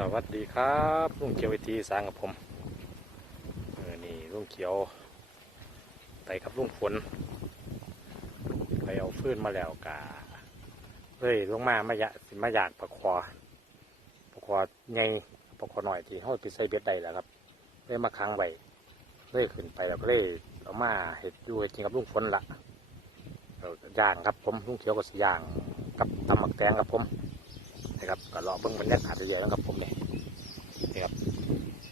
สวัสดีครับลุงเขียววิธีสางกับผมเออนี่ลุงเขียวไปกับลุงฝนไปเอาฟืนมาแล้วกาเฮ้ยลงมามาอยากสิมาอยากประคอประคอไงประคอหน่อยที่เขาไปใส่เบ็ดได้แล้วครับเลยมาค้างไว้เลยขึ้นไปแล้วก็เลยเอามาเห็ดอยู่เห็ดกินกับลุงฝนละอย่างครับผมลุงเขียวก็สิย่างกับตำหมักแตงครับผม นะครับก็รอเบิ้งบรรยากาศเรื่อยๆนะครับผมเนี่ยนี่ครับ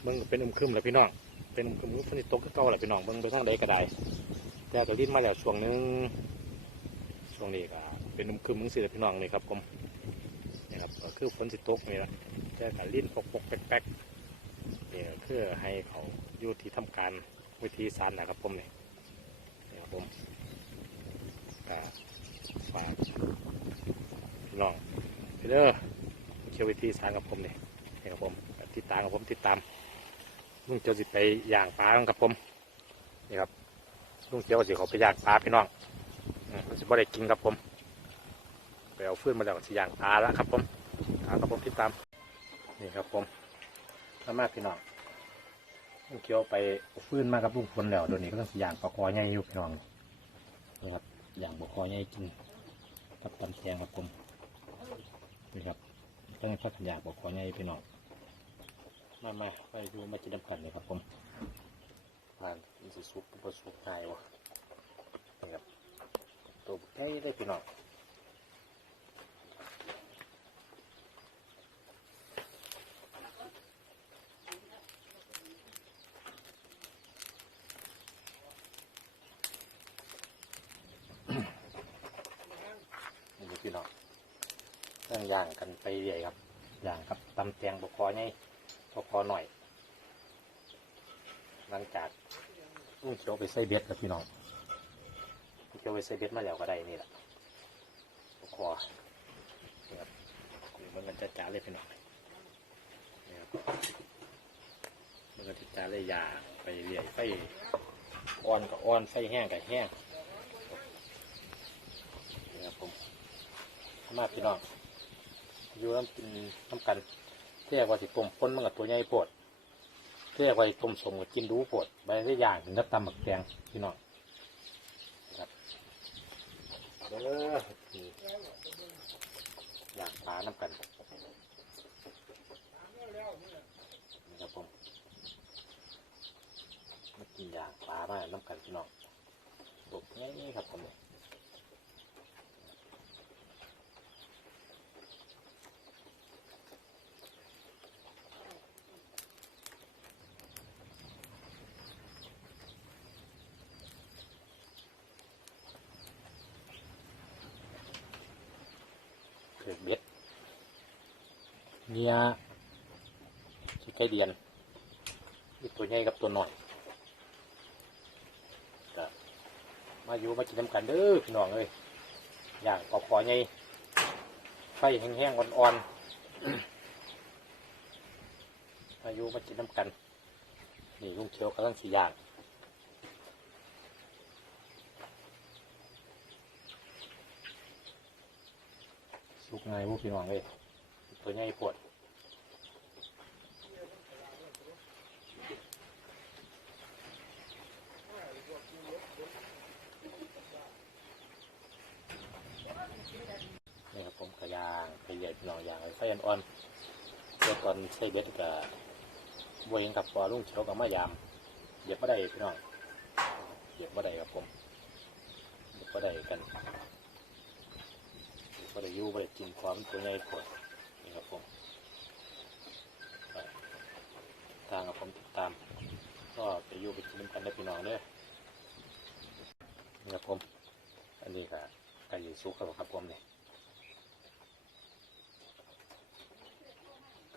เบิ้งเป็นอุ้มครึมเลยพี่น้องเป็นอุ้มครึมฝนสิตกก็เก่าแหละพี่น้องเบิ้งไปทางใดก็ได้แต่ก็ลิ้นมาแล้วช่วงนึงช่วงนี้ก็เป็นอุ้มครึมมึงสิเลยพี่น้องนี่ครับผมนี่ครับก็คือฝนสิตกนี่ละแต่ก็ลิ้นปกปกๆแป๊กๆนี่ก็คือให้เขาอยู่ที่ทำการวิธีสารนะครับผมเนี่ยนี่ครับผมก็ฝากพี่น้องไปเด้อ เชียววิธีสางกับผมเนี่ยนี่ครับผมติดตามกับผมติดตามลุงเจียวสิไปย่างปลากับผมนี่ครับลุงเจียวสิเขาไปย่างปลาพี่น้องมันสิบ่ได้กินครับผมไปเอาฟืนมาแล้วก็สิย่างปลาแล้วครับผมตามกับผมติดตามนี่ครับผมแล้วมาพี่น้องลุงเจียวไปฟืนมากับลุงพลแล้วเดี๋ยวนี้ก็ต้องสิย่างปลาคอใหญ่อยู่พี่น้องนี่ครับย่างปลาคอใหญ่กินกับตำแกงครับผมนี่ครับ ตั้งพักขยาบอกขอไงพี่น้องมามาไปดูมากินน้ำกันเลยครับผมผ่านอินสิซุปผสมง่ายวะนะครับตัวใหญ่เลยพี่น้องนี่ดูพี่น้อง ตั้ง ย่างกันไปเรื่อยครับย่างครับตำแตงบกคอไงบกคอหน่อย หลังจากลุงเขียวไปใส่เบ็ดครับพี่น้องลุงเขียวไปใส่เบ็ดมาแล้วก็ได้นี่แหละบกคอนี่ครับคุยมันกันจะจ้าเลยพี่น้องนี่ครับมันกันจะจ้าเลยยาไปเรื่อยไฟอ่อนกับอ่อนไฟแห้งกับแห้งนี่ครับผมมาพี่น้อง อยู่น้ำกินน้ำกันเที่ยกว่าสิต้มพ้นมันกับตัวใหญ่ปวดเที่ยกว่าสิต้มสมกับกินดูปวดใบได้ย่างถึงกับตำหมักแกงพี่น้องนะครับเด้อย่างปลาน้ำกันนี่ครับผมมากินอย่างปลามาน้ำกันพี่น้องตกง่ายๆครับผม เกิดเบ็ดเนี่ยชิไก่เดียนมีตัวใหญ่กับตัวหน่อยก็มาอยู่มากินน้ำกันเด้อพี่น้องเอ้ยอย่างปอกคอใหญ่ไฟแห้งๆอ่อนๆมาอยู่มากินน้ำกันนี่ลุงเขียวกำลังสีย่าง สุกง่ายพวกพี่น้องเลยตัวใหญ่ปวดนี่ครับผมกระยางไปใหญ่พี่น้องยางไฟอ่อนๆเดี๋ยวตอนใช้เบ็ดกับบวยเองกับปอลุงเขียวกับมะยามเหยียบไม่ได้พี่น้องเหยียบไม่ได้ครับผมเหยียบไม่ได้กัน อยู่บ่ได้กินความตัวใหญ่ปวดนี่ครับผมทางกับผมติดตาม ก็ไปอยู่ไปกินกันได้พี่น้องเด้อนี่ครับผม อันนี้ก็ไก่สุกครับครับผมเนี่ย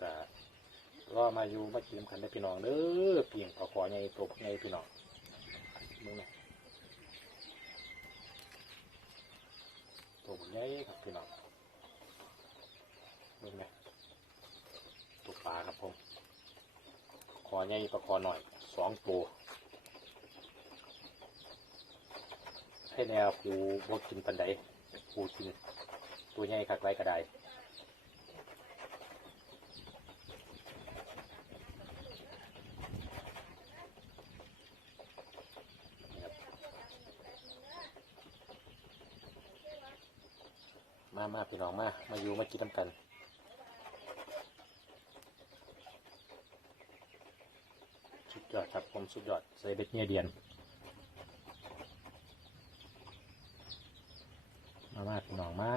ก็รอมาอยู่มากินกันได้พี่น้องเด้อเพียงปลาคอใหญ่ตัวใหญ่พี่น้องมึงนะตัวใหญ่ครับพี่น้อง นี่นตุกปลาครับผม คอใหญ่ประคอหน่อย สองตัวให้แนวปูบกินปันไดปูกิน ตัวใหญ่ขัดไว้กระไดมามาพี่น้องมา มาอยู่มากินน้ำกัน ยอดครับผมสุดยอดใส่เบ็ดเนียเดียนมามาพี่น้องมา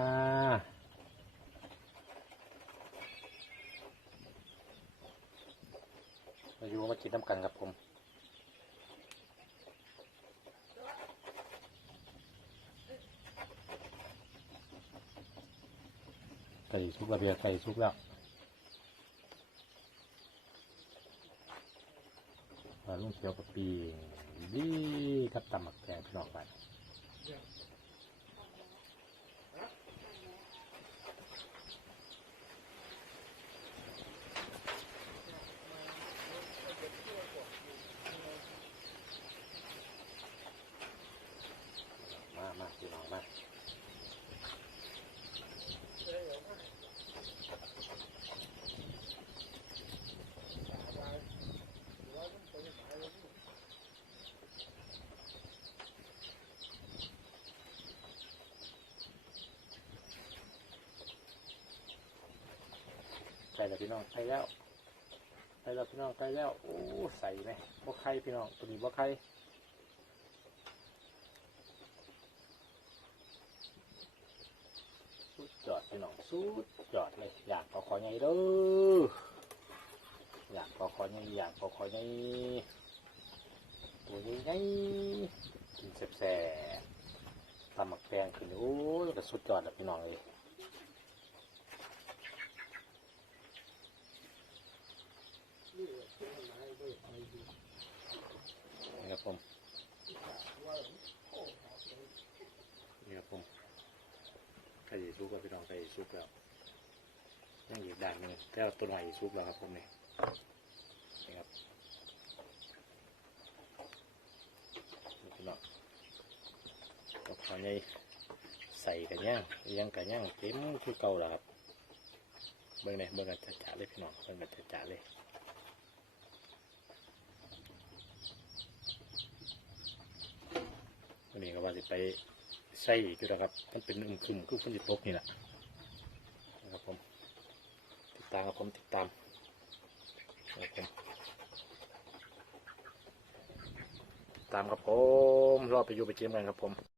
มาอยู่มากินน้ำกันครับผมไก่สุกแล้วเบียร์ไก่สุกแล้วปลาลุง เขียวกับปีดีครับตำหมักแกงพี่น้องไปมามาพี่น้องมา ใส่แล้วพี่น้องใส่แล้วใส่แล้วพี่น้องใส่แล้วโอ้ใส่ไหมบ่ไข่พี่น้องตัวนี้บ่ไข่สุดยอดพี่น้องสุดยอดเลยอยากเอขอใหญ่เด้ออยากเอขอใหญ่อยากเอขอใหญ่ตัวใหญ่ๆกินแซ่บๆตำหมักแตงขึ้นโอ้ยก็สุดยอดแล้วพี่น้องเลย นี่ครับผมนี่ครับผมไก่ซุก แล้วพี่น้องไก่ซุกแล้วยังอีกด่านหนึ่งแต่ว่าตัวใหม่ซุกแล้วครับผมนี่นี่ครับนี่พี่น้องก็พอใหญ่ใส่กันย่างยังกันย่างเต็มคือเก่าแล้วครับเบิ่งเลยเบิ่งกันจ่าเลยพี่น้องเบิ่งกันจ่าเลยวันนี้ก็ว่าจะไปใส่อีกอยู่นะครับมันเป็นอึมครึมคือฝนจะตกนี่แหละ นะครับผมติดตามครับผมติดตามนะครับผมติดตามครับผมรอบไปอยู่ไปเกมกันครับผม